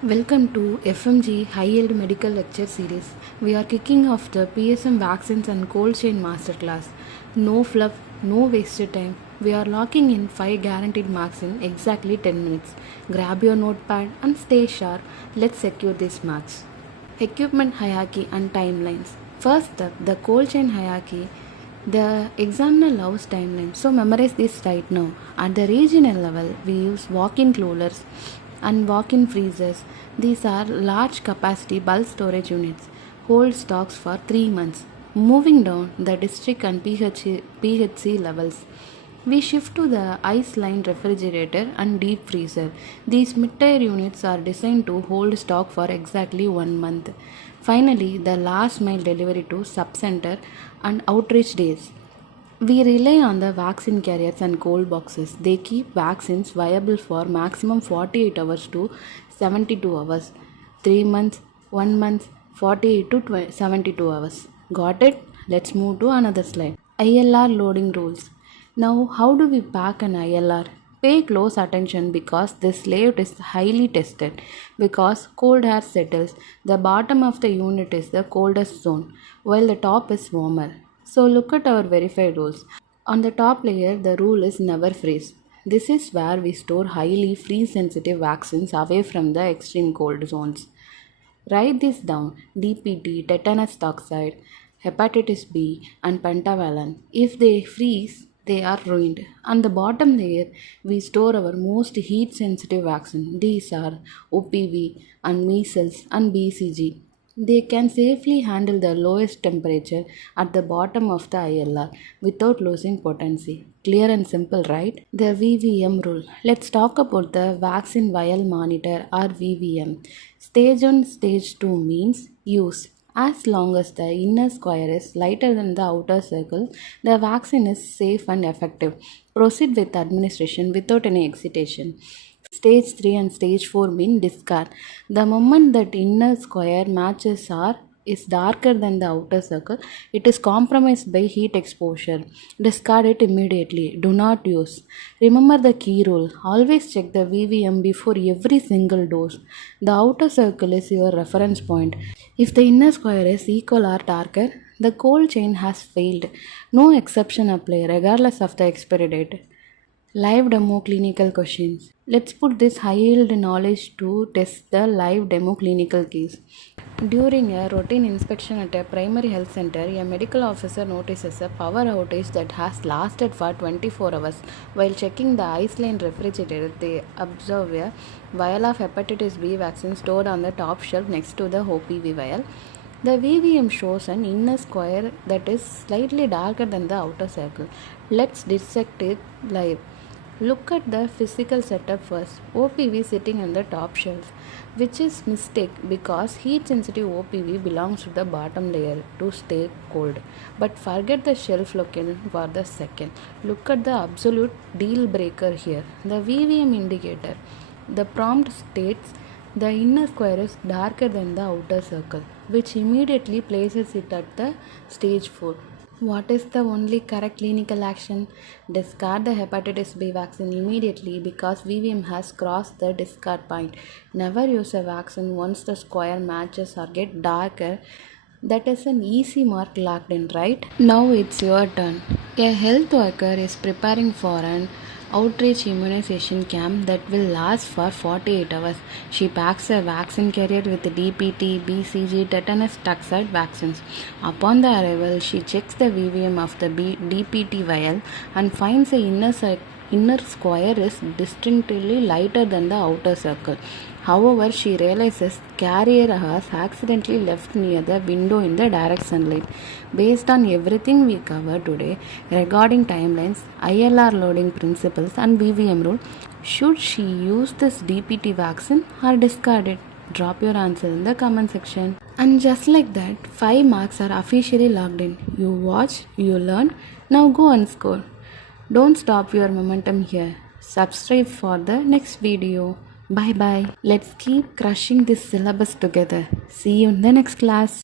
Welcome to Fmge High Yield Medical Lecture Series. We are kicking off the PSM Vaccines and Cold Chain Masterclass. No fluff, no wasted time. We are locking in 5 guaranteed marks in exactly 10 minutes. Grab your notepad and stay sharp. Let's secure these marks. Equipment hierarchy and timelines. First up, the cold chain hierarchy. The examiner loves timelines, so memorize this right now. At the regional level, we use walk-in coolers and walk-in freezers. These are large capacity bulk storage units. Hold stocks for 3 months. Moving down the district and PHC levels, we shift to the ice-lined refrigerator and deep freezer. These mid-tier units are designed to hold stock for exactly 1 month. Finally, the last mile delivery to subcenter and outreach days. We rely on the vaccine carriers and cold boxes. They keep vaccines viable for maximum 48 hours to 72 hours. 3 months, 1 month, 48 to 72 hours. Got it? Let's move to another slide. ILR loading rules. Now, how do we pack an ILR? Pay close attention because this layout is highly tested. Because cold air settles, the bottom of the unit is the coldest zone, while the top is warmer. So look at our verified rules. On the top layer, the rule is never freeze. This is where we store highly freeze sensitive vaccines away from the extreme cold zones. Write this down: DPT, tetanus toxoid, hepatitis B, and pentavalent. If they freeze, they are ruined. On the bottom layer, we store our most heat sensitive vaccine. These are OPV and measles and BCG. They can safely handle the lowest temperature at the bottom of the ILR without losing potency. Clear and simple, right? The VVM rule. Let's talk about the vaccine vial monitor or VVM. Stage 1, stage 2 means use. As long as the inner square is lighter than the outer circle, the vaccine is safe and effective. Proceed with administration without any hesitation. Stage 3 and stage 4 mean discard. The moment that inner square matches or is darker than the outer circle, it is compromised by heat exposure. Discard it immediately. Do not use. Remember the key rule. Always check the VVM before every single dose. The outer circle is your reference point. If the inner square is equal or darker, the cold chain has failed. No exception apply regardless of the expiry date. Live demo clinical questions. Let's put this high yield knowledge to test the live demo clinical case. During a routine inspection at a primary health center, a medical officer notices a power outage that has lasted for 24 hours. While checking the ice-lined refrigerator, they observe a vial of hepatitis B vaccine stored on the top shelf next to the OPV vial. The VVM shows an inner square that is slightly darker than the outer circle. Let's dissect it live. Look at the physical setup first. OPV sitting on the top shelf, which is mistake because heat sensitive OPV belongs to the bottom layer to stay cold. But forget the shelf location for the second. Look at the absolute deal breaker here. The VVM indicator. The prompt states the inner square is darker than the outer circle, which immediately places it at the stage 4. What is the only correct clinical action? Discard the hepatitis B vaccine immediately because VVM has crossed the discard point. Never use a vaccine once the square matches or get darker. That is an easy mark locked in, right? Now it's your turn. A health worker is preparing for an outreach immunization camp that will last for 48 hours. She packs a vaccine carrier with DPT, BCG, tetanus toxoid vaccines. Upon the arrival, she checks the VVM of the DPT vial and finds the inner square is distinctly lighter than the outer circle. However, she realizes carrier has accidentally left near the window in the direct sunlight. Based on everything we covered today regarding timelines, ILR loading principles and VVM rule, should she use this DPT vaccine or discard it? Drop your answer in the comment section. And just like that, 5 marks are officially logged in. You watch, you learn, now go and score. Don't stop your momentum here. Subscribe for the next video. Bye bye. Let's keep crushing this syllabus together. See you in the next class.